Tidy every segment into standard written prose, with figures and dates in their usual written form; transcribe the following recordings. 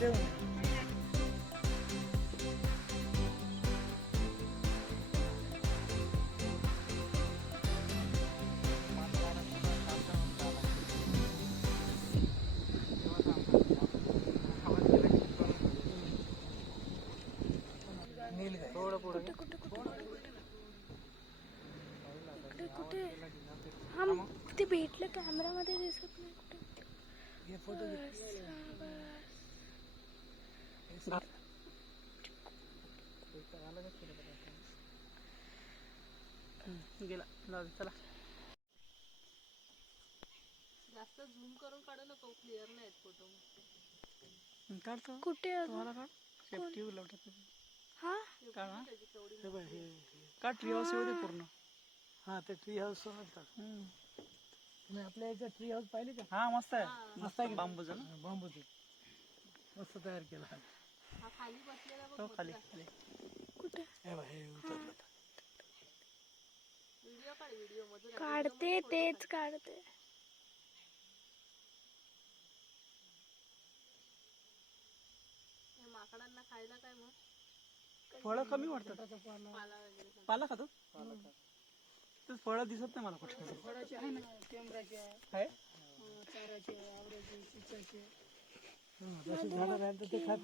कुठे हम ते भेटलं कॅमेरामध्ये दिसत नाही कुठे. हे फोटो गेला. चला जास्त झूम करून काढू नको, क्लिअर नाही फोटो. काढतो कुठे तुम्हाला काढ सेफ्टी लावतात. हा काढ ट्री हाऊस येऊ दे पूर्ण. हा ते ट्री हाऊस तुम्ही आपल्या याच्या ट्री हाऊस पाहिले का? हा मस्त आहे, मस्त आहे. बांबूचं ना, बांबूचं मस्त तयार केला. हा खाली बसलेला बघ, खाली कुठे हे उतरलं. व्हिडिओ काढ, व्हिडिओ मध्ये काढते, तेच काढते. माकडांना खायला काय मग? फळं कमी वाटतात. पाला खातो. फळं दिसत नाही मला कुठे. फळाचे आहे ना, टेंबराचे आहे, चाराचे, आवळ्याचे, चिंचाचे. जसे झाडं राहतात ते खात.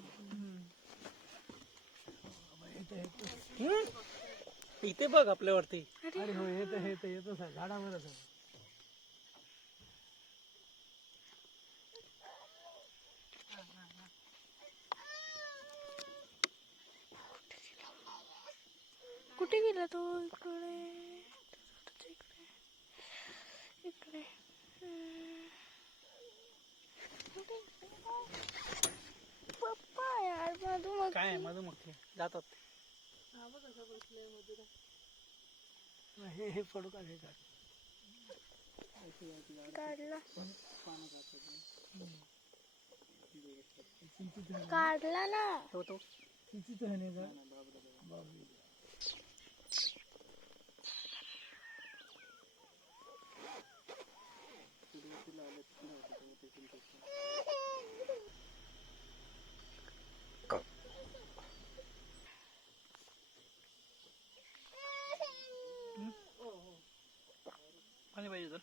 इथे बघ आपल्यावरती. अरे हो, येतच आहे झाडावरच आहे. कुठे गेला तो? इकडे पप्पा यार, मधुमक्खी काय? मधुमक्खी जातात. हा बघ कसं बसलंय मधुरा. हे फोटो काढ, हे काढला काढला ना तो कितीच आहे ना. पाणी पाहिजे तर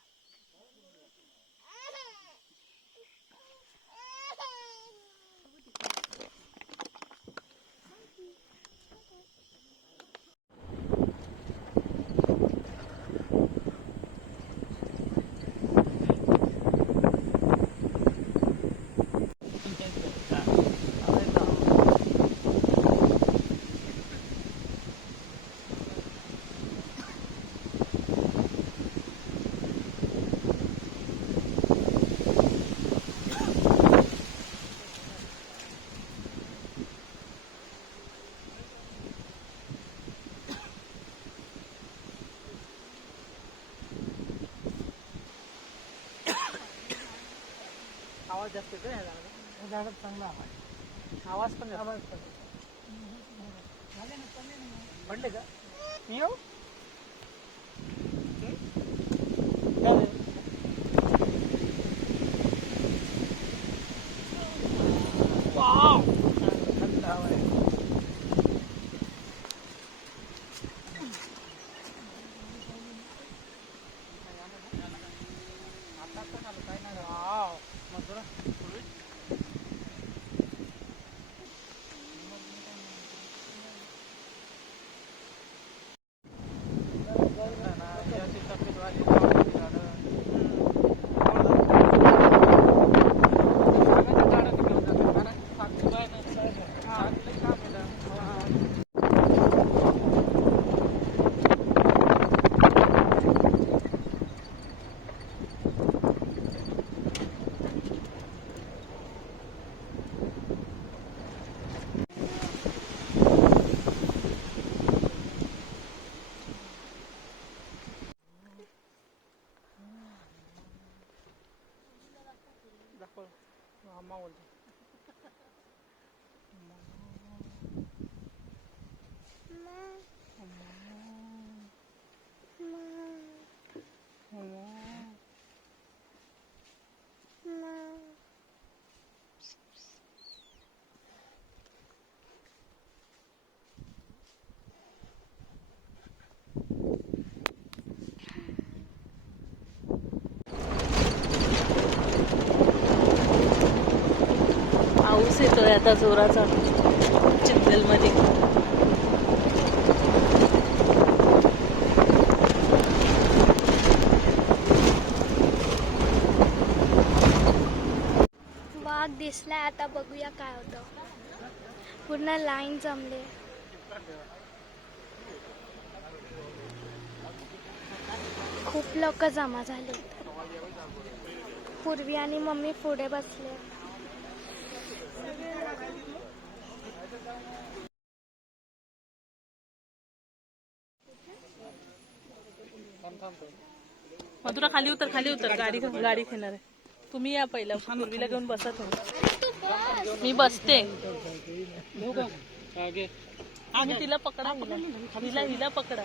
आवाज जास्त येतो. ह्या झाडात चांगला आवाज पण पडले का? मी येऊ थंड हवा आहे. अम्मा बोलते. येतोय आता जोराचा चिखलमध्ये. वाघ दिसलाय, आता बघूया काय होतं. पूर्ण लाईन जमले. खूप लोक जमा झाले. पूर्वी आणि मम्मी पुढे बसले. मधुरा खाली उतर, खाली उतर. गाडी घेणार आहे. तुम्ही या पहिला, पूर्वीला घेऊन बसा तुम्ही. मी बसते. आम्ही तिला पकडा, हिला पकडा.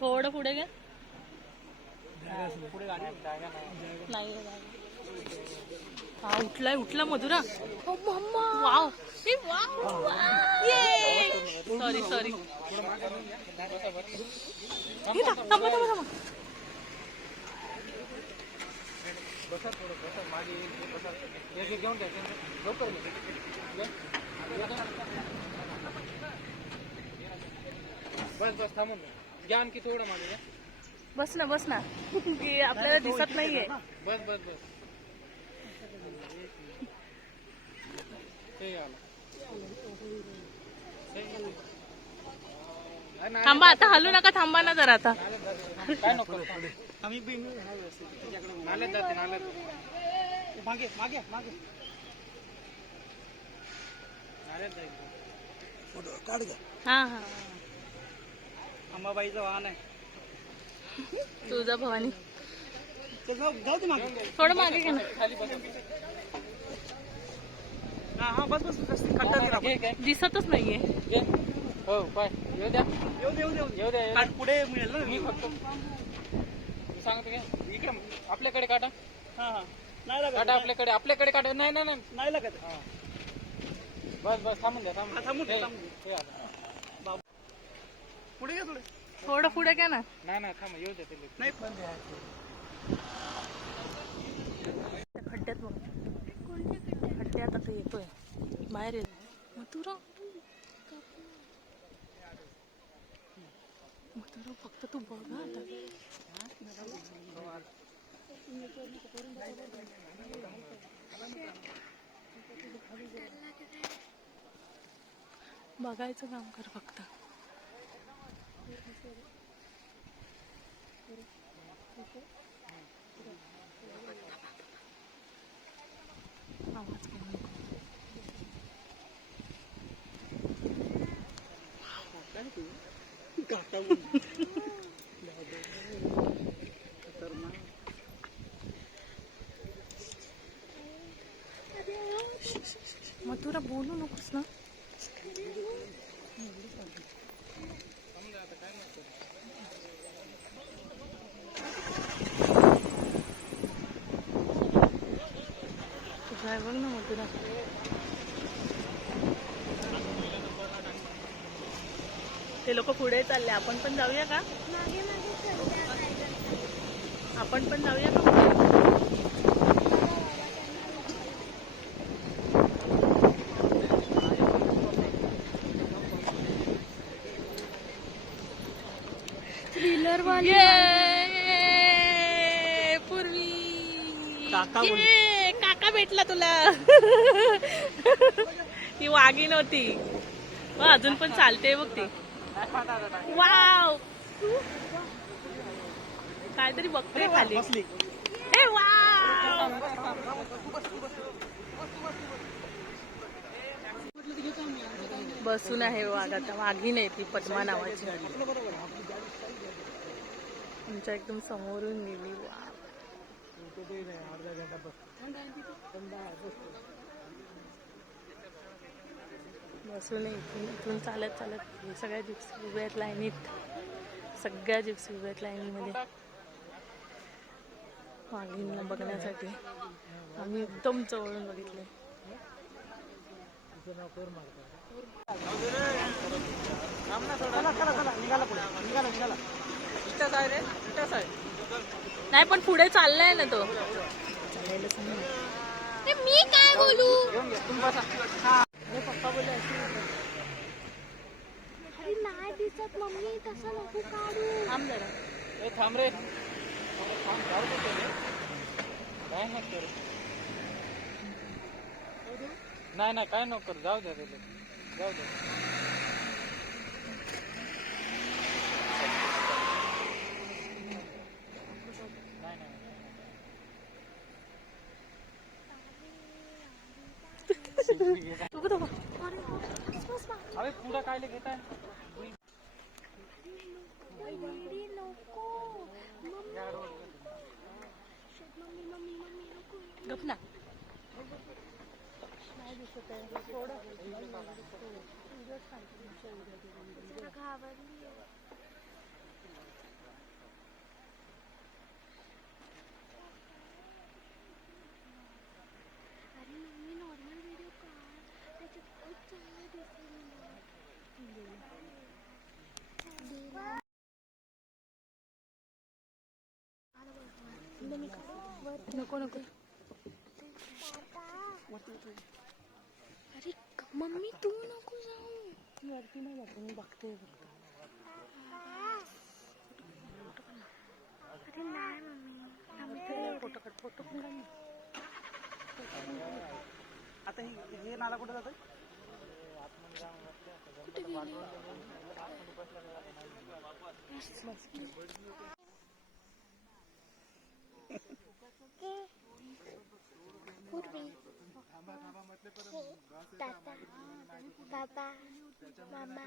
थोडं पुढे घ्या. नाही हा उठला मधुरा. Wow, sorry. थांबा. बस थांबून घ्या आणखी थोडं मागे. बस ना की आपल्याला दिसत नाहीये. बस थांबा, आता हलू नका. थांबा ना जरा आता. काय नको आम्ही नाल्यात जाते. मागे नाल्यात जाईल. काढ घ्या. हा अंबाबाईचं वाहन आहे. तुझा भवानी. जाऊ दे मागे. थोडं मागे घे ना. खाली बस. हा बस दिसतच नाहीये. हो काय येऊ द्या. पुढे मिळेल ना. मी फक्त सांगतो की इकडे आपल्याकडे काटा. नाही लागत. काटा आपल्याकडे काटा. नाही लागत. बस थांबून द्या. पुढे घ्या थोडं पुढे घ्या ना. नाही थांबा, येऊ द्या. नाही खड्ड्यात बघ. खड्ड्यात आता येतोय बाहेर. येत मथुरा फक्त तू बघा आता. बघायचं काम कर फक्त. आवाज कमी मथुरा बोलू नकोस ना. बघ ना मथुरा. ते लोक पुढे चालले. आपण पण जाऊया का? आपण पण जाऊया का? व्हीलर वाली पूर्वी काका भेटला तुला. ती वाघीण होती. अजून पण चालते बघ ती. वाव, काहीतरी बघते खाली. ए वाव, बसून आहे वाघ. आता वाघीण आहे ती, पद्मा नावाची. आमच्या एकदम समोरून गेली. बसून इथून चालत सगळ्या जिप्सी उभ्या आहेत लाईनीत. सगळ्या जिप्सी उभ्या आहेत लाईनीमध्ये वाघीणला बघण्यासाठी. आम्ही एकदम जवळून बघितले. तिचं नाव कोर मारतात. चला चला चला निघाला पुढे निघाला निघाला. इथंच आहे रे इथंच आहे. नाही पण पुढे चाललाय ना तो. मी काय बोलू? तुम्ही बसा. पप्पा बोलले असे अरे नाही दिसत मम्मी, तसं नको काढू. थांब जरा. ए थांब रे थांब जाऊ दे रे. काय नको करू. नाही नाही काय नको करू. जाऊ दे रे जाऊ दे. अरे पुढं काय घेत आहे. नको मम्मी नको. गप ना. जरा घाबरली. अरे मम्मी नॉर्मल व्हिडिओ काढ, त्याच्यात खूप चांगलं दिसेल. नको नको. अरे मम्मी तू नको जाऊ. वरती नाही जाते मी बघते फक्त. अरे नाही मम्मी, फोटो काढ. फोटो पण काढ. आता हे नाला कुठे जातं. कुठे गेली? पूर्वी ताता बाबा मामा